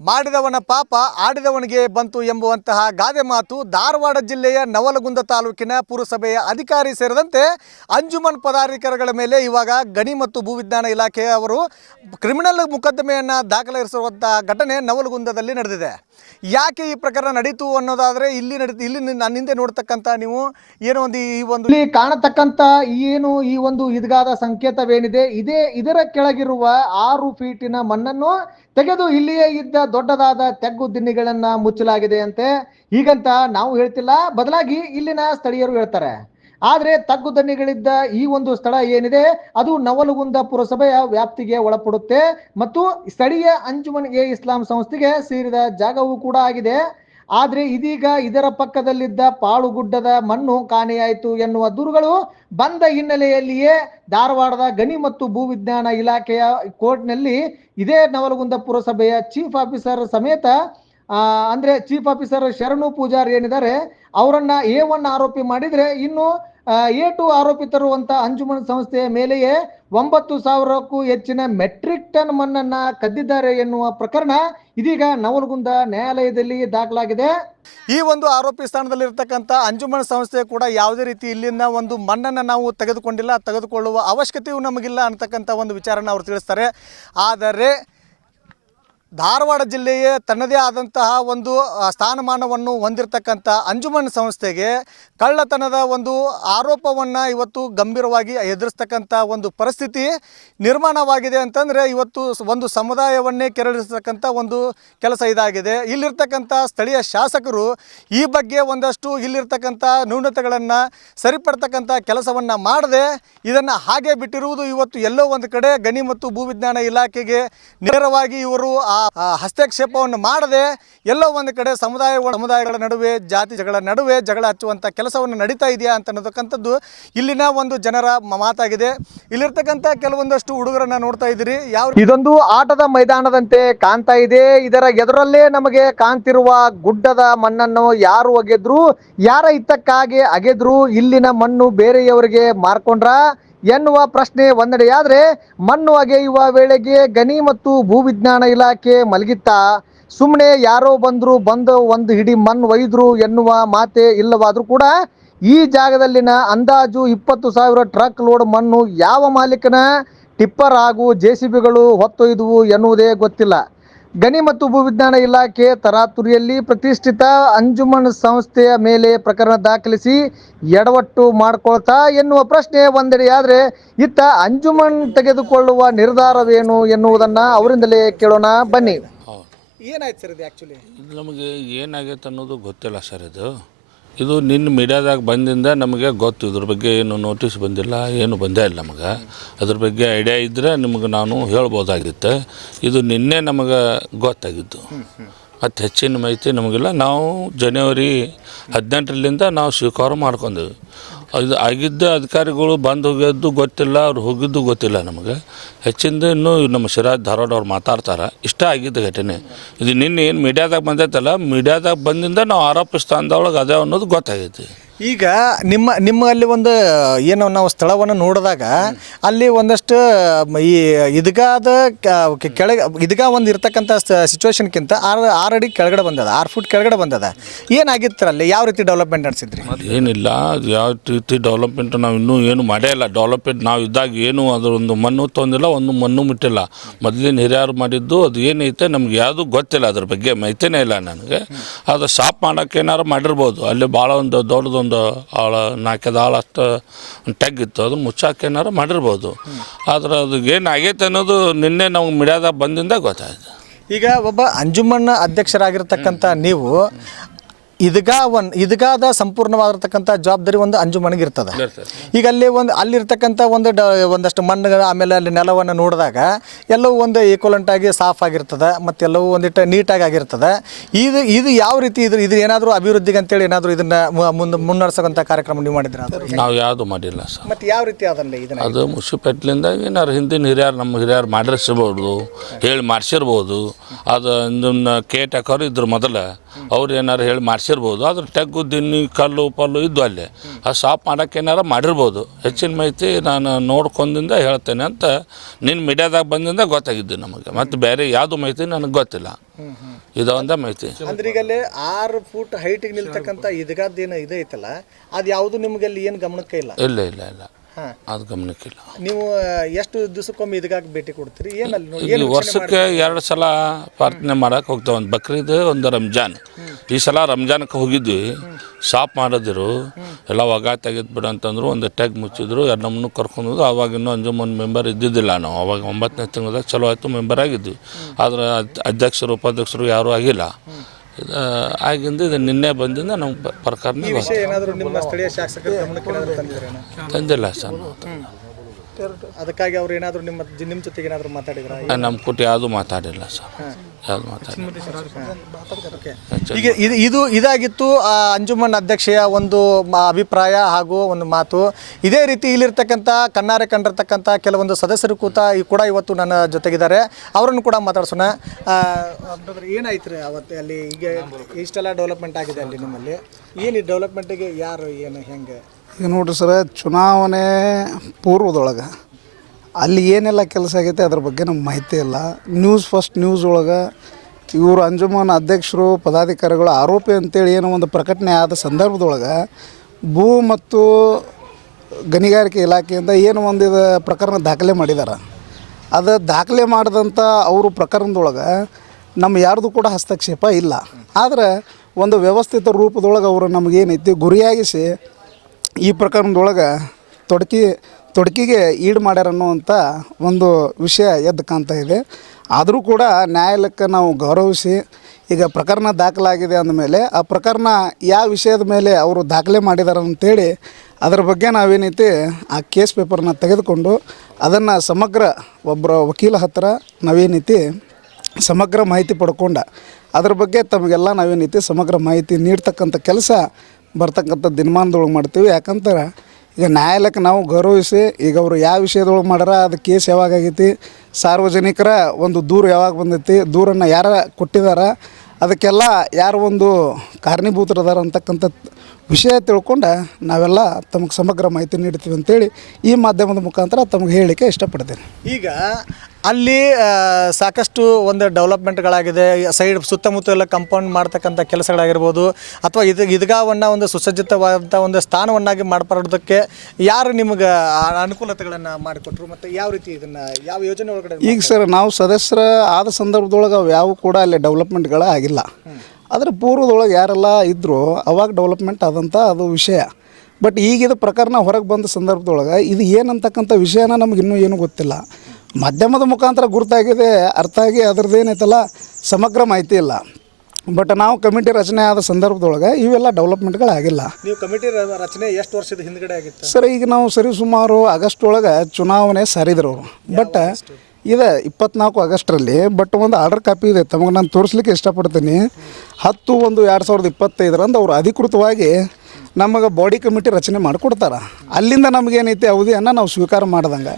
ಮಾಡಿದವನ ಪಾಪ ಆಡಿದವನಿಗೆ ಬಂತು ಎಂಬುವಂತಹ ಗಾದೆ ಮಾತು ಧಾರವಾಡ ಜಿಲ್ಲೆಯ ನವಲಗುಂದ ತಾಲೂಕಿನ ಪುರಸಭೆಯ ಅಧಿಕಾರಿ ಸೇರಿದಂತೆ ಅಂಜುಮನ್ ಪದಾಧಿಕಾರಿಗಳ ಮೇಲೆ ಇವಾಗ ಗಣಿ ಮತ್ತು ಭೂವಿಜ್ಞಾನ ಇಲಾಖೆ ಅವರು ಕ್ರಿಮಿನಲ್ ಮೊಕದ್ದಮೆಯನ್ನು ದಾಖಲಿಸಿರುವಂತಹ ಘಟನೆ ನವಲಗುಂದದಲ್ಲಿ ನಡೆದಿದೆ. ಯಾಕೆ ಈ ಪ್ರಕರಣ ನಡೀತು ಅನ್ನೋದಾದ್ರೆ ಇಲ್ಲಿ ನಡೀತು ಇಲ್ಲಿ ನಿನ್ನ- ಹಿಂದೆ ನೋಡ್ತಕ್ಕಂಥ ನೀವು ಏನೋ ಒಂದು ಈ ಒಂದು ಇಲ್ಲಿ ಕಾಣತಕ್ಕಂತ ಏನು ಈ ಒಂದು ಇದ್ಗಾದ ಸಂಕೇತವೇನಿದೆ, ಇದೇ ಇದರ ಕೆಳಗಿರುವ ಆರು ಫೀಟಿನ ಮಣ್ಣನ್ನು ತೆಗೆದು ಇಲ್ಲಿಯೇ ಇದ್ದ ದೊಡ್ಡದಾದ ತೆಗ್ಗು ದಿನ್ನಿಗಳನ್ನ ಮುಚ್ಚಲಾಗಿದೆ ಅಂತೆ. ಹೀಗಂತ ನಾವು ಹೇಳ್ತಿಲ್ಲ, ಬದಲಾಗಿ ಇಲ್ಲಿನ ಸ್ಥಳೀಯರು ಹೇಳ್ತಾರೆ. ಆದ್ರೆ ತಗ್ಗುದನಿಗಳಿದ್ದ ಈ ಒಂದು ಸ್ಥಳ ಏನಿದೆ? ಅದು ನವಲಗುಂದ ಪುರಸಭೆಯ ವ್ಯಾಪ್ತಿಗೆ ಒಳಪಡುತ್ತೆ ಮತ್ತು ಸ್ಥಳೀಯ ಅಂಜುಮನ್ ಎ ಇಸ್ಲಾಂ ಸಂಸ್ಥೆಗೆ ಸೇರಿದ ಜಾಗವೂ ಕೂಡ ಆಗಿದೆ. ಆದರೆ ಇದೀಗ ಇದರ ಪಕ್ಕದಲ್ಲಿದ್ದ ಪಾಳುಗುಡ್ಡದ ಮಣ್ಣು ಕಾಣೆಯಾಯಿತು ಎನ್ನುವ ದೂರುಗಳು ಬಂದ ಹಿನ್ನೆಲೆಯಲ್ಲಿಯೇ ಧಾರವಾಡದ ಗಣಿ ಮತ್ತು ಭೂವಿಜ್ಞಾನ ಇಲಾಖೆಯ ಕೋರ್ಟ್ನಲ್ಲಿ ಇದೇ ನವಲಗುಂದ ಪುರಸಭೆಯ ಚೀಫ್ ಆಫೀಸರ್ ಸಮೇತ ಅಂದ್ರೆ ಚೀಫ್ ಆಫೀಸರ್ ಶರಣು ಪೂಜಾರ್ ಏನಿದ್ದಾರೆ ಅವರನ್ನ ಎ ಒನ್ ಆರೋಪಿ ಮಾಡಿದ್ರೆ ಇನ್ನು ಎ ಟು ಆರೋಪಿತರು ಅಂತ ಅಂಜುಮನ್ ಸಂಸ್ಥೆಯ ಮೇಲೆಯೇ ಒಂಬತ್ತು ಸಾವಿರಕ್ಕೂ ಹೆಚ್ಚಿನ ಮೆಟ್ರಿಕ್ ಟನ್ ಮಣ್ಣನ್ನ ಕದ್ದಿದ್ದಾರೆ ಎನ್ನುವ ಪ್ರಕರಣ ಇದೀಗ ನವಲಗುಂದ ನ್ಯಾಯಾಲಯದಲ್ಲಿ ದಾಖಲಾಗಿದೆ. ಈ ಒಂದು ಆರೋಪಿ ಸ್ಥಾನದಲ್ಲಿರ್ತಕ್ಕಂಥ ಅಂಜುಮನ್ ಸಂಸ್ಥೆ ಕೂಡ ಯಾವುದೇ ರೀತಿ ಇಲ್ಲಿನ ಒಂದು ಮಣ್ಣನ್ನು ನಾವು ತೆಗೆದುಕೊಂಡಿಲ್ಲ, ತೆಗೆದುಕೊಳ್ಳುವ ಅವಶ್ಯಕತೆಯೂ ನಮಗಿಲ್ಲ ಅಂತಕ್ಕಂಥ ಒಂದು ವಿಚಾರನ ಅವರು ತಿಳಿಸ್ತಾರೆ. ಆದರೆ ಧಾರವಾಡ ಜಿಲ್ಲೆಯೇ ತನ್ನದೇ ಆದಂತಹ ಒಂದು ಸ್ಥಾನಮಾನವನ್ನು ಹೊಂದಿರತಕ್ಕಂಥ ಅಂಜುಮನ್ ಸಂಸ್ಥೆಗೆ ಕಳ್ಳತನದ ಒಂದು ಆರೋಪವನ್ನು ಇವತ್ತು ಗಂಭೀರವಾಗಿ ಎದುರಿಸ್ತಕ್ಕಂಥ ಒಂದು ಪರಿಸ್ಥಿತಿ ನಿರ್ಮಾಣವಾಗಿದೆ ಅಂತಂದರೆ ಇವತ್ತು ಒಂದು ಸಮುದಾಯವನ್ನೇ ಕೆರಳಿಸ್ತಕ್ಕಂಥ ಒಂದು ಕೆಲಸ ಇದಾಗಿದೆ. ಇಲ್ಲಿರ್ತಕ್ಕಂಥ ಸ್ಥಳೀಯ ಶಾಸಕರು ಈ ಬಗ್ಗೆ ಒಂದಷ್ಟು ಇಲ್ಲಿರ್ತಕ್ಕಂಥ ನ್ಯೂನತೆಗಳನ್ನು ಸರಿಪಡ್ತಕ್ಕಂಥ ಕೆಲಸವನ್ನು ಮಾಡದೆ ಇದನ್ನು ಹಾಗೆ ಬಿಟ್ಟಿರುವುದು ಇವತ್ತು ಎಲ್ಲೋ ಒಂದು ಕಡೆ ಗಣಿ ಮತ್ತು ಭೂವಿಜ್ಞಾನ ಇಲಾಖೆಗೆ ನೇರವಾಗಿ ಇವರು ಆ ಹಸ್ತಕ್ಷೇಪವನ್ನು ಮಾಡದೆ ಎಲ್ಲೋ ಒಂದು ಕಡೆ ಸಮುದಾಯ ಸಮುದಾಯಗಳ ನಡುವೆ, ಜಾತಿ ಜಗಳ ನಡುವೆ ಜಗಳ ಹಚ್ಚುವಂಥ ಕೆಲಸವನ್ನು ನಡೀತಾ ಇದೆಯಾ ಅಂತ ಅನ್ನತಕ್ಕಂಥದ್ದು ಇಲ್ಲಿನ ಒಂದು ಜನರ ಮಾತಾಗಿದೆ. ಇಲ್ಲಿರ್ತಕ್ಕಂಥ ಕೆಲವೊಂದಷ್ಟು ಹುಡುಗರನ್ನ ನೋಡ್ತಾ ಇದ್ದೀರಿ. ಯಾವ ಇದೊಂದು ಆಟದ ಮೈದಾನದಂತೆ ಕಾಣ್ತಾ ಇದೆ. ಇದರ ಎದುರಲ್ಲೇ ನಮಗೆ ಕಾಣ್ತಿರುವ ಗುಡ್ಡದ ಮಣ್ಣನ್ನು ಯಾರು ಒಗೆದ್ರು ಯಾರ ಹಿತಕ್ಕಾಗಿ ಅಗೆದ್ರು, ಇಲ್ಲಿನ ಮಣ್ಣು ಬೇರೆಯವರಿಗೆ ಮಾರ್ಕೊಂಡ್ರ ಎನ್ನುವ ಪ್ರಶ್ನೆ ಒಂದೆಡೆಯಾದರೆ, ಮಣ್ಣು ಅಗೆಯುವ ವೇಳೆಗೆ ಗಣಿ ಮತ್ತು ಭೂವಿಜ್ಞಾನ ಇಲಾಖೆ ಮಲಗಿತ್ತಾ? ಸುಮ್ಮನೆ ಯಾರೋ ಬಂದ್ರು ಬಂದು ಒಂದು ಹಿಡಿ ಮಣ್ಣು ಒಯ್ದರು ಎನ್ನುವ ಮಾತೆ ಇಲ್ಲವಾದ್ರೂ ಕೂಡ, ಈ ಜಾಗದಲ್ಲಿನ ಅಂದಾಜು ಇಪ್ಪತ್ತು ಸಾವಿರ ಟ್ರಕ್ ಲೋಡ್ ಮಣ್ಣು ಯಾವ ಮಾಲೀಕನ? ಟಿಪ್ಪರ್ ಹಾಗೂ ಜೆ ಸಿ ಬಿಗಳು ಹೊತ್ತೊಯ್ದುವು ಎನ್ನುವುದೇ ಗೊತ್ತಿಲ್ಲ. ಗಣಿ ಮತ್ತು ಭೂವಿಜ್ಞಾನ ಇಲಾಖೆ ತರಾತುರಿಯಲ್ಲಿ ಪ್ರತಿಷ್ಠಿತ ಅಂಜುಮನ್ ಸಂಸ್ಥೆಯ ಮೇಲೆ ಪ್ರಕರಣ ದಾಖಲಿಸಿ ಎಡವಟ್ಟು ಮಾಡ್ಕೊಳ್ತಾ ಎನ್ನುವ ಪ್ರಶ್ನೆ ಒಂದೆಡೆಯಾದ್ರೆ ಇತ್ತ ಅಂಜುಮನ್ ತೆಗೆದುಕೊಳ್ಳುವ ನಿರ್ಧಾರವೇನು ಎನ್ನುವುದನ್ನು ಅವರಿಂದಲೇ ಕೇಳೋಣ ಬನ್ನಿ. ಏನಾಯ್ತು ಸರ್ ಇದು ಆ್ಯಕ್ಚುಲಿ ನಮಗೆ ಏನಾಗೈತೆ ಅನ್ನೋದು ಗೊತ್ತಿಲ್ಲ ಸರ್ ಇದು. ಇದು ನಿನ್ನ ಮೀಡಿಯಾದಾಗ ಬಂದಿಂದ ನಮಗೆ ಗೊತ್ತು. ಇದ್ರ ಬಗ್ಗೆ ಏನು ನೋಟಿಸ್ ಬಂದಿಲ್ಲ, ಏನು ಬಂದೇ ಇಲ್ಲ ನಮಗೆ. ಅದ್ರ ಬಗ್ಗೆ ಐಡಿಯಾ ಇದ್ದರೆ ನಿಮಗೆ ನಾನು ಹೇಳ್ಬೋದಾಗಿತ್ತು. ಇದು ನಿನ್ನೆ ನಮಗೆ ಗೊತ್ತಾಗಿದ್ದು. ಮತ್ತು ಹೆಚ್ಚಿನ ಮಾಹಿತಿ ನಮಗಿಲ್ಲ. ನಾವು ಜನವರಿ ಹದಿನೆಂಟರಿಂದ ನಾವು ಸ್ವೀಕಾರ ಮಾಡ್ಕೊಂಡೆವು. ಇದು ಆಗಿದ್ದ ಅಧಿಕಾರಿಗಳು ಬಂದು ಹೋಗಿದ್ದು ಗೊತ್ತಿಲ್ಲ, ಅವ್ರು ಹೋಗಿದ್ದು ಗೊತ್ತಿಲ್ಲ ನಮಗೆ. ಹೆಚ್ಚಿಂದ ಇನ್ನೂ ನಮ್ಮ ಶಿರಾಜ್ ಧಾರವಾಡ ಅವ್ರು ಮಾತಾಡ್ತಾರೆ. ಇಷ್ಟ ಆಗಿದ್ದ ಘಟನೆ. ಇದು ನಿನ್ನೆ ಏನು ಮೀಡಿಯಾದಾಗ ಬಂದೈತಲ್ಲ ಮೀಡಿಯಾದಾಗ ಬಂದಿಂದ ನಾವು ಆರೋಪ ಸ್ಥಾನದೊಳಗೆ ಅದೇ ಅನ್ನೋದು ಗೊತ್ತಾಗೈತಿ. ಈಗ ನಿಮ್ಮ ನಿಮ್ಮ ಅಲ್ಲಿ ಒಂದು ಏನು ನಾವು ಸ್ಥಳವನ್ನು ನೋಡಿದಾಗ ಅಲ್ಲಿ ಒಂದಷ್ಟು ಈ ಇದಗಾದ ಕೆಳಗೆ ಇದಗ ಒಂದು ಇರ್ತಕ್ಕಂಥ ಸಿಚುವೇಶನ್ಕಿಂತ ಆರು ಆರು ಅಡಿ ಕೆಳಗಡೆ ಬಂದದ ಆರು ಫುಟ್ ಕೆಳಗಡೆ ಬಂದದ. ಏನಾಗಿತ್ತು ಅಲ್ಲಿ? ಯಾವ ರೀತಿ ಡೆವಲಪ್ಮೆಂಟ್ ನಡೆಸಿದ್ರಿ? ಏನಿಲ್ಲ ಯಾವ ರೀತಿ ಡೆವಲಪ್ಮೆಂಟ್ ನಾವು ಇನ್ನೂ ಏನು ಮಾಡೇ ಇಲ್ಲ. ಡೆವಲಪ್ಮೆಂಟ್ ನಾವು ಇದ್ದಾಗ ಏನು ಅದರ ಒಂದು ಮಣ್ಣು ತೊಂದಿಲ್ಲ ಒಂದು ಮಣ್ಣು ಮುಟ್ಟಿಲ್ಲ. ಮೊದಲಿನ ಹಿರಿಯರು ಮಾಡಿದ್ದು ಅದು ಏನೈತೆ ನಮ್ಗೆ ಯಾವುದು ಗೊತ್ತಿಲ್ಲ ಅದ್ರ ಬಗ್ಗೆ ಮಾಹಿತಿನೇ ಇಲ್ಲ ನನಗೆ. ಅದು ಶಾಪ್ ಮಾಡೋಕೆ ಏನಾರು ಮಾಡಿರ್ಬೋದು. ಅಲ್ಲಿ ಭಾಳ ಒಂದು ದೊಡ್ಡದೊಂದು ಆಳ, ನಾಲ್ಕೈದು ಆಳ ಅಷ್ಟು ಇತ್ತು. ಅದು ಮುಚ್ಚಾಕೆ ಏನಾರು ಮಾಡಿರ್ಬೋದು. ಆದ್ರೆ ಅದು ಏನಾಗೈತೆ ಅನ್ನೋದು ನಿನ್ನೆ ನಾವು ಮೀಡಿಯಾದಾಗ ಬಂದಿಂದ ಗೊತ್ತಾಯ್ತು. ಈಗ ಒಬ್ಬ ಅಂಜುಮಣ್ಣ ಅಧ್ಯಕ್ಷರಾಗಿರ್ತಕ್ಕಂಥ ನೀವು ಇದಗ ಒಂದು ಇದಗಾದ ಸಂಪೂರ್ಣವಾಗಿರ್ತಕ್ಕಂಥ ಜವಾಬ್ದಾರಿ ಒಂದು ಅಂಜುಮನಿಗೆ ಇರ್ತದೆ ಈಗ ಅಲ್ಲಿ ಒಂದು ಅಲ್ಲಿರ್ತಕ್ಕಂಥ ಒಂದು ಡ ಒಂದಷ್ಟು ಮಣ್ಣು ಆಮೇಲೆ ಅಲ್ಲಿ ನೆಲವನ್ನು ನೋಡಿದಾಗ ಎಲ್ಲವೂ ಒಂದು ಈಕ್ವಲೆಂಟ್ ಆಗಿ ಸಾಫ್ ಆಗಿರ್ತದೆ ಮತ್ತು ಎಲ್ಲವೂ ಒಂದಿಟ್ಟು ನೀಟಾಗಿ ಆಗಿರ್ತದೆ. ಇದು ಇದು ಯಾವ ರೀತಿ ಇದು ಇದು ಏನಾದರೂ ಅಭಿವೃದ್ಧಿಗೆ ಅಂತೇಳಿ ಏನಾದರೂ ಇದನ್ನು ಮುಂದೆ ಮುನ್ನಡೆಸೋಂಥ ಕಾರ್ಯಕ್ರಮ ನೀವು ಮಾಡಿದ್ರೆ? ನಾವು ಯಾವುದು ಮಾಡಿಲ್ಲ ಸರ್. ಮತ್ತು ಯಾವ ರೀತಿ ಅದರಲ್ಲಿ ಇದನ್ನ ಅದು ಮುನ್ಸಿಪೆಟ್ಲಿಂದ ಏನಾರು ಹಿಂದಿನ ಹಿರಿಯರು ನಮ್ಮ ಹಿರಿಯರು ಮಾಡಿರ್ಸಿರ್ಬೋದು ಹೇಳಿ ಮಾಡಿಸಿರ್ಬೋದು. ಅದು ಇದನ್ನ ಕೇಟ್ ಹಾಕೋರು ಇದ್ರ ಮೊದಲು ಅವ್ರು ಏನಾರು ಹೇಳಿ ಮಾಡಿಸಿರ್ಬೋದು ಆದ್ರೆ ತೆಗ್ಗು ದಿನ್ನಿ ಕಲ್ಲು ಪಲ್ಲು ಇದ್ದು ಅಲ್ಲಿ. ಅದು ಸಾಫ್ ಮಾಡೋಕೆ ಏನಾರು ಮಾಡಿರ್ಬೋದು. ಹೆಚ್ಚಿನ ಮಾಹಿತಿ ನಾನು ನೋಡ್ಕೊಂಡಿಂದ ಹೇಳ್ತೇನೆ ಅಂತ ನಿನ್ನ ಮೀಡಿಯಾದಾಗ ಬಂದಿಂದ ಗೊತ್ತಾಗಿದ್ದು ನಮಗೆ. ಮತ್ತು ಬೇರೆ ಯಾವುದು ಮಾಹಿತಿ ನನಗೆ ಗೊತ್ತಿಲ್ಲ. ಇದೊಂದ ಮಾಹಿತಿ. ಅಂದ್ರೆ ಈಗ ಅಲ್ಲಿ ಆರು ಫೂಟ್ ಹೈಟಿಗೆ ನಿಲ್ತಕ್ಕಂಥ ಇದಗಾದ್ದೇನು ಇದೆ ಐತಲ್ಲ ಅದು ಯಾವುದು ನಿಮಗೆ ಅಲ್ಲಿ ಏನು ಗಮನಕ್ಕೆ ಇಲ್ಲ. ಇಲ್ಲ ಇಲ್ಲ ಇಲ್ಲ. ಹಾಂ. ಅದು ಗಮನಕ್ಕಿಲ್ಲ. ನೀವು ಎಷ್ಟು ದಿವಸಕ್ಕೊಮ್ಮೆ ಇದಕ್ಕಾಗಿ ಭೇಟಿ ಕೊಡ್ತೀರಿ? ಏನಲ್ಲಿ ನೋಡಿ ಇಲ್ಲಿ ವರ್ಷಕ್ಕೆ ಎರಡು ಸಲ ಪ್ರಾರ್ಥನೆ ಮಾಡಕ್ಕೆ ಹೋಗ್ತೇವೆ ಒಂದು ಬಕ್ರೀದ್ ಒಂದು ರಂಜಾನ್. ಈ ಸಲ ರಂಜಾನ್ಕ್ಕೆ ಹೋಗಿದ್ವಿ. ಶಾಪ್ ಮಾಡಿದ್ರು ಎಲ್ಲ ಒಗ ತೆಗೆದ್ಬಿಡು ಅಂತಂದ್ರು ಒಂದು ಟ್ಯಾಗ್ ಮುಚ್ಚಿದ್ರು ಎರಡು ನಮ್ಮನ್ನು ಕರ್ಕೊಂಡು ಹೋದ್ರು. ಅವಾಗ ಇನ್ನೂ ಅಂಜುಮನ್ ಮೆಂಬರ್ ಇದ್ದಿದ್ದಿಲ್ಲ ನಾವು. ಅವಾಗ ಒಂಬತ್ತನೇ ತಿಂಗಳದಾಗ ಚಲೋ ಆಯಿತು ಮೆಂಬರ್ ಆಗಿದ್ವಿ. ಆದ್ರೆ ಅದ್- ಅಧ್ಯಕ್ಷರು ಉಪಾಧ್ಯಕ್ಷರು ಯಾರೂ ಆಗಿಲ್ಲ. ಆಗಿಂದ ಇದು ನಿನ್ನೆ ಬಂದಿಂದ ನಮ್ಮ ಪ- ಪ್ರಕಾರನೇ ವಿಷಯ ಏನಾದರೂ ನಿಮ್ಮ ಸ್ಥಳೀಯ ಶಾಸಕರ ಗಮನಕ್ಕೆ ಏನಾದರೂ ತಂದಿದ್ರೇನ? ತಂದಿಲ್ಲ ಸರ್ ಅದಕ್ಕಾಗಿ ಅವ್ರು ಏನಾದರೂ ನಿಮ್ಮ ನಿಮ್ಮ ಜೊತೆಗೆ ಏನಾದರೂ ಮಾತಾಡಿದ್ರ? ನಮ್ಮ ಕುಟಿ ಯಾವುದು ಮಾತಾಡಿಲ್ಲ ಸರ್. ಯಾವುದು ಮಾತಾಡಿಲ್ಲ. ಈಗ ಇದು ಇದು ಇದಾಗಿತ್ತು ಆ ಅಂಜುಮನ್ ಅಧ್ಯಕ್ಷೆಯ ಒಂದು ಅಭಿಪ್ರಾಯ ಹಾಗೂ ಒಂದು ಮಾತು. ಇದೇ ರೀತಿ ಇಲ್ಲಿರ್ತಕ್ಕಂಥ ಕಣ್ಣಾರೆ ಕಂಡಿರ್ತಕ್ಕಂಥ ಕೆಲವೊಂದು ಸದಸ್ಯರು ಕೂತ ಈ ಕೂಡ ಇವತ್ತು ನನ್ನ ಜೊತೆಗಿದ್ದಾರೆ. ಅವರನ್ನು ಕೂಡ ಮಾತಾಡ್ಸೋಣ. ಏನಾಯ್ತು ರೀ ಅವತ್ತು ಅಲ್ಲಿ? ಈಗ ಇಷ್ಟೆಲ್ಲ ಡೆವಲಪ್ಮೆಂಟ್ ಆಗಿದೆ ಅಲ್ಲಿ ನಿಮ್ಮಲ್ಲಿ? ಏನು ಡೆವಲಪ್ಮೆಂಟಿಗೆ ಯಾರು ಏನು ಹೆಂಗೆ? ಈಗ ನೋಡ್ರಿ ಸರ, ಚುನಾವಣೆ ಪೂರ್ವದೊಳಗೆ ಅಲ್ಲಿ ಏನೆಲ್ಲ ಕೆಲಸ ಆಗೈತೆ ಅದ್ರ ಬಗ್ಗೆ ನಮ್ಗೆ ಮಾಹಿತಿ ಇಲ್ಲ. ನ್ಯೂಸ್ ಫಸ್ಟ್ ನ್ಯೂಸ್ ಒಳಗೆ ಇವರು ಅಂಜುಮನ್ ಅಧ್ಯಕ್ಷರು, ಪದಾಧಿಕಾರಿಗಳು ಆರೋಪಿ ಅಂತೇಳಿ ಏನೋ ಒಂದು ಪ್ರಕಟಣೆ ಆದ ಸಂದರ್ಭದೊಳಗೆ ಭೂ ಮತ್ತು ಗಣಿಗಾರಿಕೆ ಇಲಾಖೆಯಿಂದ ಏನು ಒಂದು ಇದು ಪ್ರಕರಣ ದಾಖಲೆ ಮಾಡಿದ್ದಾರೆ ಅದು ದಾಖಲೆ ಮಾಡಿದಂಥ ಅವರು ಪ್ರಕರಣದೊಳಗೆ ನಮ್ಮ ಯಾರ್ದು ಕೂಡ ಹಸ್ತಕ್ಷೇಪ ಇಲ್ಲ. ಆದರೆ ಒಂದು ವ್ಯವಸ್ಥಿತ ರೂಪದೊಳಗೆ ಅವರು ನಮಗೇನೈತಿ ಗುರಿಯಾಗಿಸಿ ಈ ಪ್ರಕರಣದೊಳಗೆ ತೊಡಕಿ, ತೊಡಕಿಗೆ ಈಡು ಮಾಡ್ಯಾರ ಅನ್ನುವಂಥ ಒಂದು ವಿಷಯ ಎದ್ದು ಕಾಣ್ತಾ ಇದೆ. ಆದರೂ ಕೂಡ ನ್ಯಾಯಾಲಯಕ್ಕೆ ನಾವು ಗೌರವಿಸಿ ಈಗ ಪ್ರಕರಣ ದಾಖಲಾಗಿದೆ ಅಂದಮೇಲೆ ಆ ಪ್ರಕರಣ ಯಾವ ವಿಷಯದ ಮೇಲೆ ಅವರು ದಾಖಲೆ ಮಾಡಿದ್ದಾರೆ ಅಂತೇಳಿ ಅದರ ಬಗ್ಗೆ ನಾವೇನೈತಿ ಆ ಕೇಸ್ ಪೇಪರ್ನ ತೆಗೆದುಕೊಂಡು ಅದನ್ನು ಸಮಗ್ರ ಒಬ್ಬರ ವಕೀಲ ಹತ್ತಿರ ನಾವೇನೈತಿ ಸಮಗ್ರ ಮಾಹಿತಿ ಪಡ್ಕೊಂಡ, ಅದ್ರ ಬಗ್ಗೆ ತಮಗೆಲ್ಲ ನಾವೇನೈತಿ ಸಮಗ್ರ ಮಾಹಿತಿ ನೀಡ್ತಕ್ಕಂಥ ಕೆಲಸ ಬರ್ತಕ್ಕಂಥ ದಿನಮಾನದೊಳಗೆ ಮಾಡ್ತೀವಿ. ಯಾಕಂತಾರೆ ಈಗ ನ್ಯಾಯಾಲಯಕ್ಕೆ ನಾವು ಗೌರವಿಸಿ ಈಗ ಅವರು ಯಾವ ವಿಷಯದೊಳಗೆ ಮಾಡ್ಯಾರ, ಅದು ಕೇಸ್ ಯಾವಾಗ ಆಗೈತಿ, ಸಾರ್ವಜನಿಕರ ಒಂದು ದೂರು ಯಾವಾಗ ಬಂದೈತಿ, ದೂರನ್ನು ಯಾರು ಕೊಟ್ಟಿದ್ದಾರೆ ಅದಕ್ಕೆಲ್ಲ ಯಾರು ಒಂದು ಕಾರಣೀಭೂತರದಾರ ಅಂತಕ್ಕಂಥ ವಿಷಯ ತಿಳ್ಕೊಂಡು ನಾವೆಲ್ಲ ತಮಗೆ ಸಮಗ್ರ ಮಾಹಿತಿ ನೀಡ್ತೀವಿ ಅಂತೇಳಿ ಈ ಮಾಧ್ಯಮದ ಮುಖಾಂತರ ತಮಗೆ ಹೇಳಲಿಕ್ಕೆ ಇಷ್ಟಪಡ್ತೇನೆ. ಈಗ ಅಲ್ಲಿ ಆ, ಸಾಕಷ್ಟು ಒಂದು ಡೆವಲಪ್ಮೆಂಟ್ಗಳಾಗಿದೆ ಸೈಡ್ ಸುತ್ತಮುತ್ತ ಎಲ್ಲ ಕಂಪೌಂಡ್ ಮಾಡ್ತಕ್ಕಂಥ ಕೆಲಸಗಳಾಗಿರ್ಬೋದು ಅಥವಾ ಇದು ಇದ್ಗಾವನ್ನು ಒಂದು ಸುಸಜ್ಜಿತವಾದಂಥ ಒಂದು ಸ್ಥಾನವನ್ನಾಗಿ ಮಾಡ್ಪಾಡೋದಕ್ಕೆ ಯಾರು ನಿಮಗೆ ಅನುಕೂಲತೆಗಳನ್ನು ಮಾಡಿಕೊಟ್ರು? ಮತ್ತು ಯಾವ ರೀತಿ ಇದನ್ನು ಯಾವ ಯೋಜನೆ ಒಳಗಡೆ ಈಗ ಸರ್ ನಾವು ಸದಸ್ಯರ ಆದ ಸಂದರ್ಭದೊಳಗೆ ಅವು ಯಾವ ಕೂಡ ಅಲ್ಲಿ ಡೆವಲಪ್ಮೆಂಟ್ಗಳ ಆಗಿಲ್ಲ. ಅದರ ಪೂರ್ವದೊಳಗೆ ಯಾರೆಲ್ಲ ಇದ್ದರೂ ಅವಾಗ ಡೆವಲಪ್ಮೆಂಟ್ ಆದಂಥ ಅದು ವಿಷಯ. ಬಟ್ ಈಗಿದ ಪ್ರಕರಣ ಹೊರಗೆ ಬಂದ ಸಂದರ್ಭದೊಳಗೆ ಇದು ಏನಂತಕ್ಕಂಥ ವಿಷಯನ ನಮ್ಗೆ ಇನ್ನೂ ಏನೂ ಗೊತ್ತಿಲ್ಲ. ಮಾಧ್ಯಮದ ಮುಖಾಂತರ ಗುರುತಾಗಿದೆ ಅರ್ಥ ಆಗಿ ಅದರದ್ದೇನೈತಲ್ಲ ಸಮಗ್ರ ಮಾಹಿತಿ ಇಲ್ಲ. ಬಟ್ ನಾವು ಕಮಿಟಿ ರಚನೆ ಆದ ಸಂದರ್ಭದೊಳಗೆ ಇವೆಲ್ಲ ಡೆವಲಪ್ಮೆಂಟ್ಗಳಾಗಿಲ್ಲ ನೀವು ಕಮಿಟಿ ರಚನೆ ಎಷ್ಟು ವರ್ಷದ ಹಿಂದ್ಗಡೆ ಆಗಿತ್ತು? ಸರ್ ಈಗ ನಾವು ಸರಿ ಸುಮಾರು ಆಗಸ್ಟ್ ಒಳಗೆ ಚುನಾವಣೆ ಸಾರಿದ್ರು. ಬಟ್ ಇದೆ, ಇಪ್ಪತ್ನಾಲ್ಕು ಆಗಸ್ಟ್ರಲ್ಲಿ ಬಟ್ ಒಂದು ಆರ್ಡರ್ ಕಾಪಿ ಇದೆ, ತಮಗೆ ನಾನು ತೋರಿಸ್ಲಿಕ್ಕೆ ಇಷ್ಟಪಡ್ತೀನಿ. ಹತ್ತು ಒಂದು ಎರಡು ಸಾವಿರದ ಇಪ್ಪತ್ತೈದರಂದು ಅವರು ಅಧಿಕೃತವಾಗಿ ನಮಗೆ ಬಾಡಿ ಕಮಿಟಿ ರಚನೆ ಮಾಡಿಕೊಡ್ತಾರೆ. ಅಲ್ಲಿಂದ ನಮಗೇನೈತಿ ಅವಧಿಯನ್ನು ನಾವು ಸ್ವೀಕಾರ ಮಾಡ್ದಂಗೆ.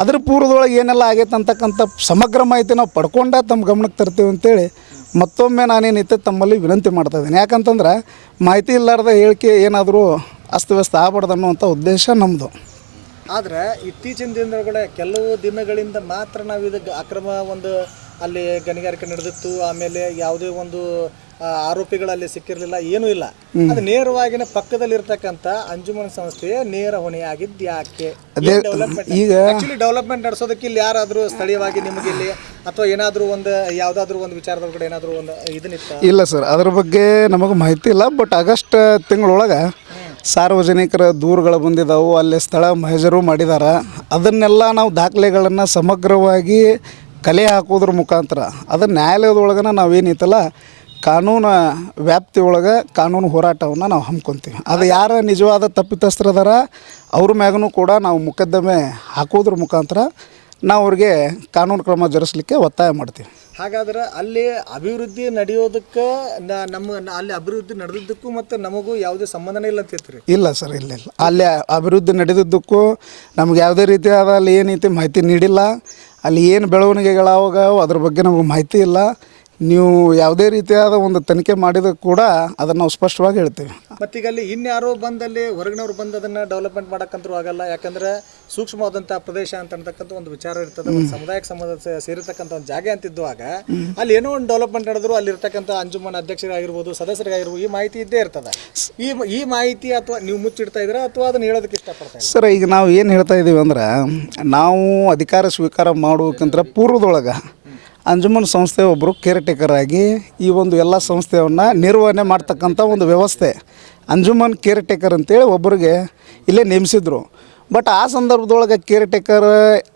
ಅದ್ರ ಪೂರ್ವದೊಳಗೆ ಏನೆಲ್ಲ ಆಗೈತೆ ಅಂತಕ್ಕಂಥ ಸಮಗ್ರ ಮಾಹಿತಿ ನಾವು ಪಡ್ಕೊಂಡ ತಮ್ಮ ಗಮನಕ್ಕೆ ತರ್ತೀವಿ ಅಂತೇಳಿ ಮತ್ತೊಮ್ಮೆ ನಾನೇನೈತೆ ತಮ್ಮಲ್ಲಿ ವಿನಂತಿ ಮಾಡ್ತಾ ಇದ್ದೀನಿ. ಯಾಕಂತಂದ್ರೆ ಮಾಹಿತಿ ಇಲ್ಲಾರ್ದ ಹೇಳಿಕೆ ಏನಾದರೂ ಅಸ್ತವ್ಯಸ್ತ ಆಗ್ಬಾರ್ದು ಅನ್ನುವಂಥ ಉದ್ದೇಶ ನಮ್ಮದು ಆದರೆ ಇತ್ತೀಚಿನ ದಿನಗಳ ಕೆಲವು ದಿನಗಳಿಂದ ಮಾತ್ರ ನಾವು ಇದು ಅಕ್ರಮ ಒಂದು ಅಲ್ಲಿ ಗಣಿಗಾರಿಕೆ ನಡೆದಿತ್ತು ಆಮೇಲೆ ಯಾವುದೇ ಒಂದು ಆರೋಪಿಗಳು ಆರೋಪಿಗಳಲ್ಲಿ ಸಿಕ್ಕಿರಲಿಲ್ಲ ಏನೂ ಇಲ್ಲ. ಅದು ನೇರವಾಗಿನ ಪಕ್ಕದಲ್ಲಿರ್ತಕ್ಕಂಥ ಅಂಜುಮನ್ ಸಂಸ್ಥೆಯ ನೇರ ಹೊಣೆಯಾಗಿದ್ದು ಯಾಕೆ? ಡೆವಲಪ್ಮೆಂಟ್ ಈಗ ಡೆವಲಪ್ಮೆಂಟ್ ನಡೆಸೋದಕ್ಕೆ ಇಲ್ಲಿ ಯಾರಾದರೂ ಸ್ಥಳೀಯವಾಗಿ ನಿಮಗೆ ಇಲ್ಲಿ ಅಥವಾ ಏನಾದರೂ ಒಂದು ಯಾವುದಾದ್ರೂ ಒಂದು ವಿಚಾರದ ಕಡೆ ಏನಾದರೂ ಒಂದು ಇದನ್ನಿತ್ತು ಇಲ್ಲ ಸರ್ ಅದ್ರ ಬಗ್ಗೆ ನಮಗೆ ಮಾಹಿತಿ ಇಲ್ಲ ಬಟ್ ಆಗಸ್ಟ್ ತಿಂಗಳೊಳಗೆ ಸಾರ್ವಜನಿಕರ ದೂರುಗಳು ಬಂದಿದ್ದಾವೆ ಅಲ್ಲಿ ಸ್ಥಳ ಮಹಜರು ಮಾಡಿದ್ದಾರೆ ಅದನ್ನೆಲ್ಲ ನಾವು ದಾಖಲೆಗಳನ್ನು ಸಮಗ್ರವಾಗಿ ಕಲೆ ಹಾಕೋದ್ರ ಮುಖಾಂತರ, ಅದು ನ್ಯಾಯಾಲಯದೊಳಗನ ನಾವೇನೈತಲ್ಲ ಕಾನೂನು ವ್ಯಾಪ್ತಿ ಒಳಗೆ ಕಾನೂನು ಹೋರಾಟವನ್ನು ನಾವು ಹಮ್ಮಿಕೊಂತೀವಿ ಅದು ಯಾರ ನಿಜವಾದ ತಪ್ಪಿತಸ್ಥರದಾರ ಅವ್ರ ಮ್ಯಾಗೂ ಕೂಡ ನಾವು ಮೊಕದ್ದಮೆ ಹಾಕೋದ್ರ ಮುಖಾಂತರ ನಾವು ಅವ್ರಿಗೆ ಕಾನೂನು ಕ್ರಮ ಜರುಗಿಸ್ಲಿಕ್ಕೆ ಒತ್ತಾಯ ಮಾಡ್ತೀವಿ. ಹಾಗಾದ್ರೆ ಅಲ್ಲಿ ಅಭಿವೃದ್ಧಿ ನಡೆಯೋದಕ್ಕೆ ನ- ನಮ್ಮ ಅಲ್ಲಿ ಅಭಿವೃದ್ಧಿ ನಡೆದಿದ್ದಕ್ಕೂ ಮತ್ತು ನಮಗೂ ಯಾವುದೇ ಸಂಬಂಧನೇ ಇಲ್ಲ ಅಂತಿರ್ತೀರಿ ಇಲ್ಲ ಸರ್ ಇಲ್ಲ ಇಲ್ಲ. ಅಲ್ಲಿ ಅಭಿವೃದ್ಧಿ ನಡೆದಿದ್ದಕ್ಕೂ ನಮ್ಗೆ ಯಾವುದೇ ರೀತಿಯಾದ ಅಲ್ಲಿ ಏನೈತಿ ಮಾಹಿತಿ ನೀಡಿಲ್ಲ. ಅಲ್ಲಿ ಏನು ಬೆಳವಣಿಗೆಗಳಾವಾಗ ಅದ್ರ ಬಗ್ಗೆ ನಮಗೆ ಮಾಹಿತಿ ಇಲ್ಲ. ನೀವು ಯಾವುದೇ ರೀತಿಯಾದ ಒಂದು ತನಿಖೆ ಮಾಡಿದ ಕೂಡ ಅದನ್ನು ನಾವು ಸ್ಪಷ್ಟವಾಗಿ ಹೇಳ್ತೀವಿ. ಮತ್ತೀಗ ಅಲ್ಲಿ ಇನ್ಯಾರೋ ಬಂದಲ್ಲಿ ಹೊರಗಿನವ್ರು ಬಂದು ಅದನ್ನು ಡೆವಲಪ್ಮೆಂಟ್ ಮಾಡೋಕ್ಕಂತೂ ಆಗಲ್ಲ. ಯಾಕಂದ್ರೆ ಸೂಕ್ಷ್ಮವಾದಂಥ ಪ್ರದೇಶ ಅಂತ ಅಂತಕ್ಕಂಥ ಒಂದು ವಿಚಾರ ಇರ್ತದೆ. ಒಂದು ಸಮುದಾಯಕ್ಕೆ ಸಂಬಂಧ ಸೇರಿರ್ತಕ್ಕಂಥ ಒಂದು ಜಾಗ ಅಂತಿದ್ದುವಾಗ ಅಲ್ಲಿ ಏನೋ ಒಂದು ಡೆವಲಪ್ಮೆಂಟ್ ನಡೆದ್ರು ಅಲ್ಲಿರ್ತಕ್ಕಂಥ ಅಂಜುಮನ್ ಅಧ್ಯಕ್ಷರಾಗಿರ್ಬೋದು ಸದಸ್ಯರಾಗಿರ್ಬೋದು ಈ ಮಾಹಿತಿ ಇದ್ದೇ ಇರ್ತದೆ. ಈ ಈ ಮಾಹಿತಿ ಅಥವಾ ನೀವು ಮುಚ್ಚಿಡ್ತಾ ಇದ್ದೀರಾ ಅಥವಾ ಅದನ್ನ ಹೇಳೋದಕ್ಕೆ ಇಷ್ಟಪಡ್ತಾ? ಸರ್ ಈಗ ನಾವು ಏನು ಹೇಳ್ತಾ ಇದ್ದೀವಿ ಅಂದ್ರೆ ನಾವು ಅಧಿಕಾರ ಸ್ವೀಕಾರ ಮಾಡೋಕ್ಕಿಂತ ಪೂರ್ವದೊಳಗೆ ಅಂಜುಮನ್ ಸಂಸ್ಥೆ ಒಬ್ಬರು ಕೇರ್ ಟೇಕರ್ ಆಗಿ ಈ ಒಂದು ಎಲ್ಲ ಸಂಸ್ಥೆಯನ್ನು ನಿರ್ವಹಣೆ ಮಾಡ್ತಕ್ಕಂಥ ಒಂದು ವ್ಯವಸ್ಥೆ. ಅಂಜುಮನ್ ಕೇರ್ ಟೇಕರ್ ಅಂತೇಳಿ ಒಬ್ಬರಿಗೆ ಇಲ್ಲೇ ನೇಮಿಸಿದ್ರು. ಬಟ್ ಆ ಸಂದರ್ಭದೊಳಗೆ ಕೇರ್ ಟೇಕರ್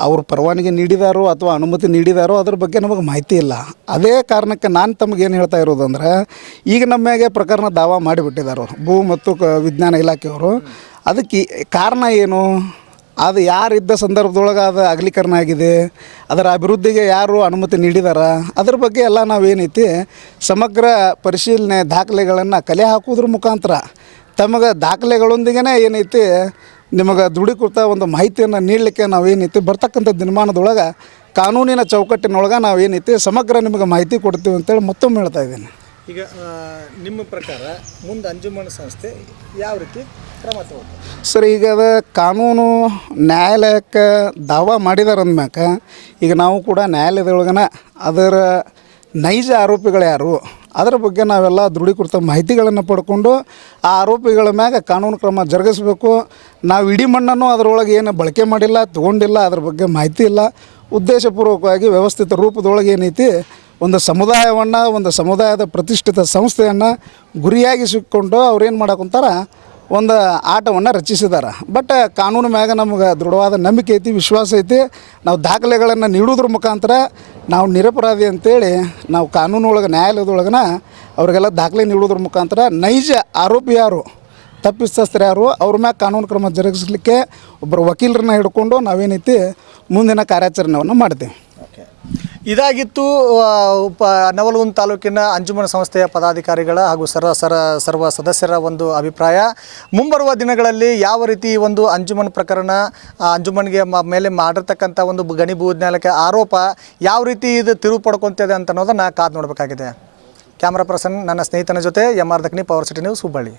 ಅವ್ರ ಪರವಾನಗಿ ನೀಡಿದಾರೋ ಅಥವಾ ಅನುಮತಿ ನೀಡಿದಾರೋ ಅದ್ರ ಬಗ್ಗೆ ನಮಗೆ ಮಾಹಿತಿ ಇಲ್ಲ. ಅದೇ ಕಾರಣಕ್ಕೆ ನಾನು ತಮಗೇನು ಹೇಳ್ತಾ ಇರೋದಂದ್ರೆ ಈಗ ನಮ್ಮ ಮ್ಯಾಗೆ ಪ್ರಕರಣ ದಾವ ಮಾಡಿಬಿಟ್ಟಿದ್ದಾರೆ ಭೂ ಮತ್ತು ವಿಜ್ಞಾನ ಇಲಾಖೆಯವರು. ಅದಕ್ಕೆ ಕಾರಣ ಏನು? ಅದು ಯಾರಿದ್ದ ಸಂದರ್ಭದೊಳಗೆ ಅದು ಅಗಲೀಕರಣ ಆಗಿದೆ ಅದರ ಅಭಿವೃದ್ಧಿಗೆ ಯಾರು ಅನುಮತಿ ನೀಡಿದಾರ, ಅದ್ರ ಬಗ್ಗೆ ಎಲ್ಲ ನಾವೇನೈತಿ, ಸಮಗ್ರ ಪರಿಶೀಲನೆ ದಾಖಲೆಗಳನ್ನು ಕಲೆ ಹಾಕೋದ್ರ ಮುಖಾಂತರ ತಮಗೆ ದಾಖಲೆಗಳೊಂದಿಗೆ ಏನೈತಿ, ನಿಮಗೆ ದೃಢೀಕೃತ ಒಂದು ಮಾಹಿತಿಯನ್ನು ನೀಡಲಿಕ್ಕೆ ನಾವೇನೈತಿ, ಬರ್ತಕ್ಕಂಥ ದಿನಮಾನದೊಳಗೆ ಕಾನೂನಿನ ಚೌಕಟ್ಟಿನೊಳಗೆ ನಾವೇನೈತಿ, ಸಮಗ್ರ ನಿಮಗೆ ಮಾಹಿತಿ ಕೊಡ್ತೀವಿ ಅಂತೇಳಿ ಮತ್ತೊಮ್ಮೆ ಹೇಳ್ತಾ ಇದ್ದೀನಿ. ಈಗ ನಿಮ್ಮ ಪ್ರಕಾರ ಮುಂದೆ ಅಂಜುಮನ್ ಸಂಸ್ಥೆ ಯಾವ ರೀತಿ ಕ್ರಮ ತಗೋತಾರೆ ಸರ್, ಈಗ ಅದು ಕಾನೂನು ನ್ಯಾಯಾಲಯಕ್ಕೆ ದಾವಾ ಮಾಡಿದಾರೆ ಅಂದ್ಮ್ಯಾಕ ಈಗ ನಾವು ಕೂಡ ನ್ಯಾಯಾಲಯದೊಳಗನ ಅದರ ನೈಜ ಆರೋಪಿಗಳು ಯಾರು, ಅದರ ಬಗ್ಗೆ ನಾವೆಲ್ಲ ದೃಢೀಕೃತ ಮಾಹಿತಿಗಳನ್ನು ಪಡ್ಕೊಂಡು ಆ ಆರೋಪಿಗಳ ಮ್ಯಾಗ ಕಾನೂನು ಕ್ರಮ ಜರುಗಿಸ್ಬೇಕು. ನಾವು ಇಡೀ ಮಣ್ಣನ್ನು ಅದರೊಳಗೆ ಏನು ಬಳಕೆ ಮಾಡಿಲ್ಲ, ತೊಗೊಂಡಿಲ್ಲ, ಅದ್ರ ಬಗ್ಗೆ ಮಾಹಿತಿ ಇಲ್ಲ. ಉದ್ದೇಶಪೂರ್ವಕವಾಗಿ ವ್ಯವಸ್ಥಿತ ರೂಪದೊಳಗೆ ಏನೈತಿ ಒಂದು ಸಮುದಾಯವನ್ನು, ಒಂದು ಸಮುದಾಯದ ಪ್ರತಿಷ್ಠಿತ ಸಂಸ್ಥೆಯನ್ನು ಗುರಿಯಾಗಿಸಿಕೊಂಡು ಅವ್ರೇನು ಮಾಡಕ್ಕಂತಾರ ಒಂದು ಆಟವನ್ನು ರಚಿಸಿದ್ದಾರೆ ಬಟ್ ಕಾನೂನು ಮ್ಯಾಗ ನಮ್ಗೆ ದೃಢವಾದ ನಂಬಿಕೆ ಐತಿ, ವಿಶ್ವಾಸ ಐತಿ. ನಾವು ದಾಖಲೆಗಳನ್ನು ನೀಡುವುದ್ರ ಮುಖಾಂತರ ನಾವು ನಿರಪರಾಧಿ ಅಂತೇಳಿ ನಾವು ಕಾನೂನು ಒಳಗೆ ನ್ಯಾಯಾಲಯದೊಳಗನ ಅವರಿಗೆಲ್ಲ ದಾಖಲೆ ನೀಡೋದ್ರ ಮುಖಾಂತರ ನೈಜ ಆರೋಪಿ ಯಾರು ತಪ್ಪಿಸ್ತಸ್ಥರು ಯಾರು, ಅವ್ರ ಮ್ಯಾಗ ಕಾನೂನು ಕ್ರಮ ಜರುಗಿಸ್ಲಿಕ್ಕೆ ಒಬ್ಬರು ವಕೀಲರನ್ನ ಹಿಡ್ಕೊಂಡು ನಾವೇನೈತಿ ಮುಂದಿನ ಕಾರ್ಯಾಚರಣೆಯನ್ನು ಮಾಡ್ತೀವಿ. ಇದಾಗಿತ್ತು ಉಪ ತಾಲೂಕಿನ ಅಂಜುಮನ ಸಂಸ್ಥೆಯ ಪದಾಧಿಕಾರಿಗಳ ಹಾಗೂ ಸರ್ವ ಸರ, ಸರ್ವ ಸದಸ್ಯರ ಒಂದು ಅಭಿಪ್ರಾಯ. ಮುಂಬರುವ ದಿನಗಳಲ್ಲಿ ಯಾವ ರೀತಿ ಒಂದು ಅಂಜುಮನ್ ಪ್ರಕರಣ ಅಂಜುಮನ್ಗೆ ಮೇಲೆ ಮಾಡಿರ್ತಕ್ಕಂಥ ಒಂದು ಗಣಿ ಭೂಜ್ಞಾನಕ್ಕೆ ಆರೋಪ ಯಾವ ರೀತಿ ಇದು ತಿರುವು ಪಡ್ಕೊತಿದೆ ಅಂತ ಅನ್ನೋದನ್ನು ಕಾದು ನೋಡಬೇಕಾಗಿದೆ. ಕ್ಯಾಮ್ರಾ ಪರ್ಸನ್ ನನ್ನ ಸ್ನೇಹಿತನ ಜೊತೆ ಎಂ ಆರ್ ದಕ್ನಿ, ಪವರ್ ಸಿಟಿ ನ್ಯೂಸ್ ಹುಬ್ಬಳ್ಳಿ.